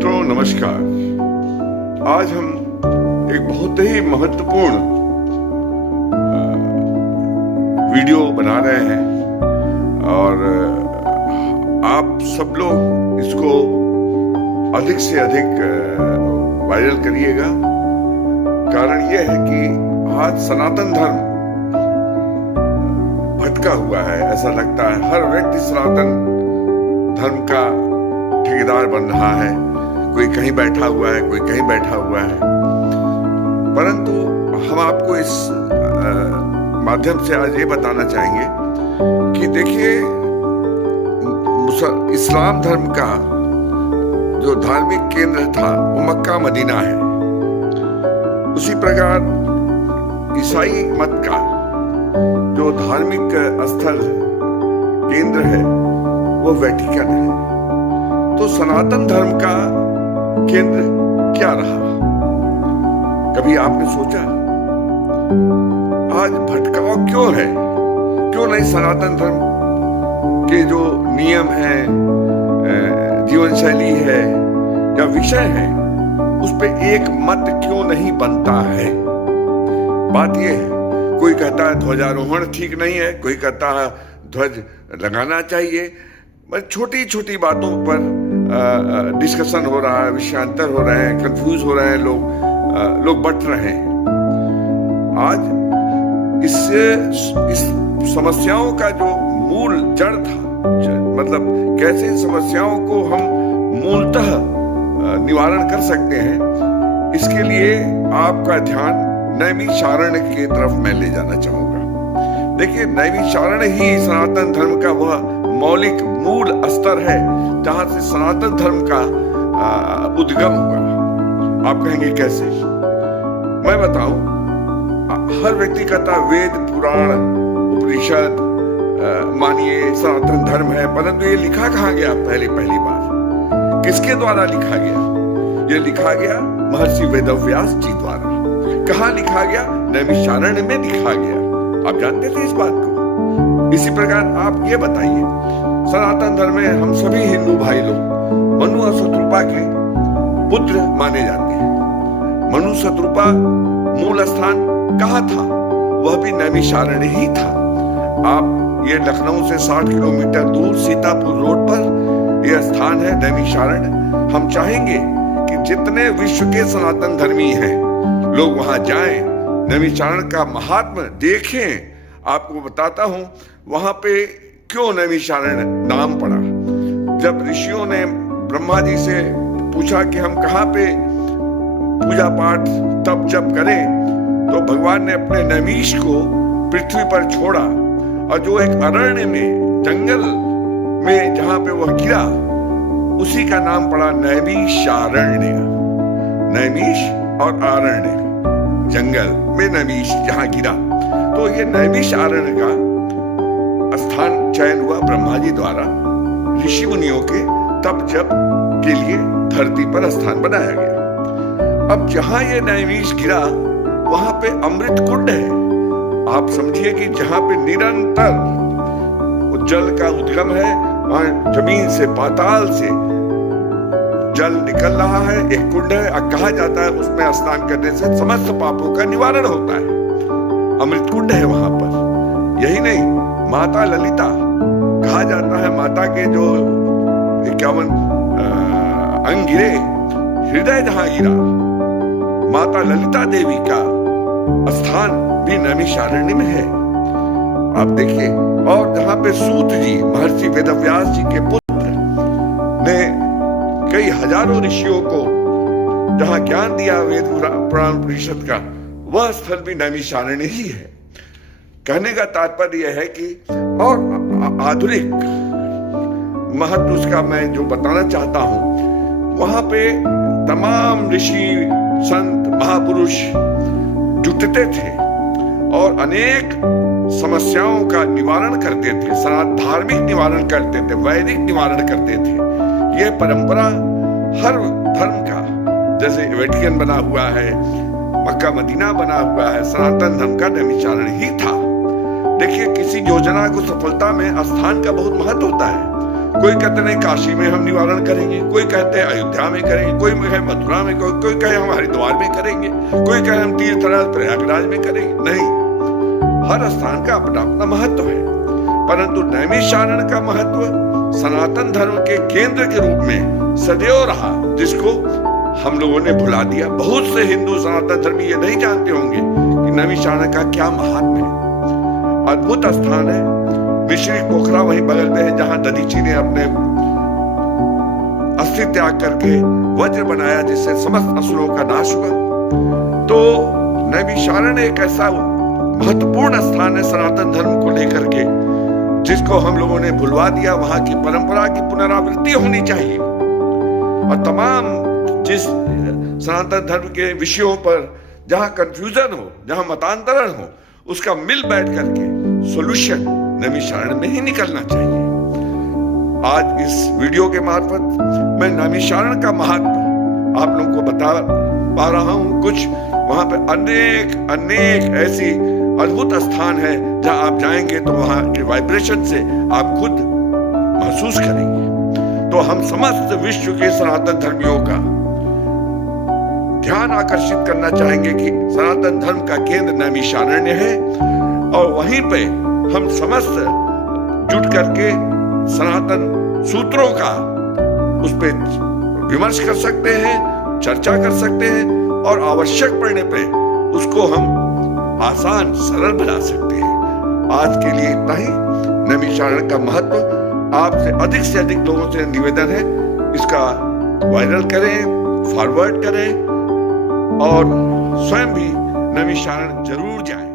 मित्रों नमस्कार। आज हम एक बहुत ही महत्वपूर्ण वीडियो बना रहे हैं और आप सब लोग इसको अधिक से अधिक वायरल करिएगा। कारण यह है कि आज सनातन धर्म भटका हुआ है। ऐसा लगता है हर व्यक्ति सनातन धर्म का ठेकेदार बन रहा है। कोई कहीं बैठा हुआ है, कोई कहीं बैठा हुआ है। परंतु हम आपको इस माध्यम से आज ये बताना चाहेंगे कि देखिए, इस्लाम धर्म का जो धार्मिक केंद्र था वो मक्का मदीना है। उसी प्रकार ईसाई मत का जो धार्मिक स्थल केंद्र है वो वेटिकन है। तो सनातन धर्म का केंद्र क्या रहा? कभी आपने सोचा आज भटकाव क्यों है? क्यों नहीं सनातन धर्म के जो नियम है, जीवन शैली है या विषय है, उस पे एक मत क्यों नहीं बनता है? बात यह है, कोई कहता है ध्वजारोहण ठीक नहीं है, कोई कहता है ध्वज लगाना चाहिए। छोटी छोटी बातों पर डिस्कशन हो रहा है, विषयांतर हो रहे हैं, कंफ्यूज हो रहे हैं, लोग बट रहे हैं। आज इस समस्याओं का जो मूल जड़ था, मतलब कैसे इन समस्याओं को हम मूलतः निवारण कर सकते हैं, इसके लिए आपका ध्यान नैमिषारण्य की तरफ मैं ले जाना चाहूंगा। देखिए, नैमिषारण्य ही सनातन धर्म का वह मौलिक मूल स्तर है जहां से सनातन धर्म का उद्गम हुआ। आप कहेंगे कैसे? मैं बताऊं, हर व्यक्ति कहता वेद पुराण उपनिषद मानिए सनातन धर्म है, परंतु ये लिखा कहाँ गया? पहली बार किसके द्वारा लिखा गया? ये लिखा गया महर्षि वेदव्यास जी द्वारा। कहाँ लिखा गया? नैमिषारण्य में लिखा गया। आप जानते थे इस बात को? इसी प्रकार आप ये बताइए, सनातन धर्म में हम सभी हिंदू भाई लोग मनु और शत्रुपा के पुत्र माने जाते हैं। मनु शत्रुपा मूल स्थान कहाँ था? वह भी नैमिषारण्य ही था। आप ये लखनऊ से 60 किलोमीटर दूर सीतापुर रोड पर यह स्थान है नैमिषारण्य। हम चाहेंगे कि जितने विश्व के सनातन धर्मी हैं लोग वहां जाएं, नैमिषारण्य का महात्म्य देखें। आपको बताता हूं वहां पे क्यों नैमिषारण्य नाम पड़ा। जब ऋषियों ने ब्रह्मा जी से पूछा कि हम कहाँ पे पूजा पाठ तप जप करें, तो भगवान ने अपने नैमिष को पृथ्वी पर छोड़ा और जो एक अरण्य में, जंगल में जहां पे वह गिरा, उसी का नाम पड़ा नैमिषारण्य। नैमिष और आरण्य, जंगल में नैमिष जहां गिरा, तो ये नैमिषारण्य का स्थान चयन हुआ ब्रह्मा जी द्वारा। ऋषि मुनियों के तप जप के लिए धरती पर स्थान बनाया गया। अब जहां ये नैमिष गिरा वहां पे अमृत कुंड है। आप समझिए कि जहां पे निरंतर जल का उद्गम है, वहां जमीन से, पाताल से जल निकल रहा है, एक कुंड है। कहा जाता है उसमें स्नान करने से समस्त पापों का निवारण होता है। अमृत कुंड है वहां पर। यही नहीं, माता ललिता कहा जाता है, माता के जो 51 अंग गिरे, हृदय जहां गिरा, माता ललिता देवी का स्थान भी नैमिषारण्य में है। आप देखिए, और जहां पे सूत जी, महर्षि वेदव्यास जी के पुत्र ने कई हजारों ऋषियों को जहां ज्ञान दिया वेद पुराण उपनिषद का, वह स्थल भी नैमिषारण्य ही है। कहने का तात्पर्य यह है कि और आधुनिक महत्व उसका मैं जो बताना चाहता हूं, वहां पे तमाम ऋषि संत महापुरुष जुटते थे और अनेक समस्याओं का निवारण करते थे, धार्मिक निवारण करते थे, वैदिक निवारण करते थे। यह परंपरा हर धर्म का, जैसे वेटिकन बना हुआ है, मक्का मदीना बना हुआ है, सनातन धर्म का नैमिषारण्य ही था। देखिए, किसी योजना को सफलता में स्थान का बहुत महत्व होता है। कोई कहते नहीं काशी में हम निवारण करेंगे, कोई कहते हैं अयोध्या में करेंगे, कोई कहे मथुरा में, कोई कहे हम हरिद्वार में करेंगे, कोई कहे हम तीर्थराज प्रयागराज में करेंगे। नहीं, हर स्थान का अपना अपना महत्व है, परंतु नैमिषारण्य का महत्व सनातन धर्म के केंद्र के रूप में सदैव रहा, जिसको हम लोगों ने भुला दिया। बहुत से हिंदू सनातन धर्मी ये नहीं जानते होंगे कि नैमिषारण्य का क्या महात्म्य है। अद्भुत स्थान है। मिश्री पोखरा वहीं बगल में है, जहां दधीची ने अपने अस्थि त्याग करके वज्र बनाया, जिससे समस्त असुरों का नाश हुआ। तो नैमिषारण्य एक ऐसा महत्वपूर्ण स्थान है सनातन धर्म को लेकर के, जिसको हम लोगों ने भुलवा दिया। वहां की परंपरा की पुनरावृत्ति होनी चाहिए, और तमाम जिस सनातन धर्म के विषयों पर जहां कंफ्यूजन हो, जहां मतांतरण हो, उसका मिल बैठ करके सॉल्यूशन नैमिषारण्य में ही निकलना चाहिए। आज इस वीडियो के मार्फत मैं नैमिषारण्य का महत्व आप लोगों को बता पा रहा हूं। कुछ वहां पे अनेक ऐसी अद्भुत स्थान है जहां आप जाएंगे तो वहां के वाइब्रेशन से आप खुद महसूस करेंगे। तो हम समस्त विश्व के सनातन धर्मियों का ध्यान आकर्षित करना चाहेंगे कि सनातन धर्म का केंद्र नैमिषारण्य है, और वहीं पे हम समस्त जुट करके सनातन सूत्रों का उस पर विमर्श कर सकते हैं, चर्चा कर सकते हैं, और आवश्यक पड़ने पे उसको हम आसान सरल बना सकते हैं। आज के लिए इतना ही। नैमिषारण्य का महत्व आपसे अधिक से अधिक लोगों से निवेदन है, इसका वायरल करें, फॉरवर्ड करें, और स्वयं भी नैमिषारण्य जरूर जाएं।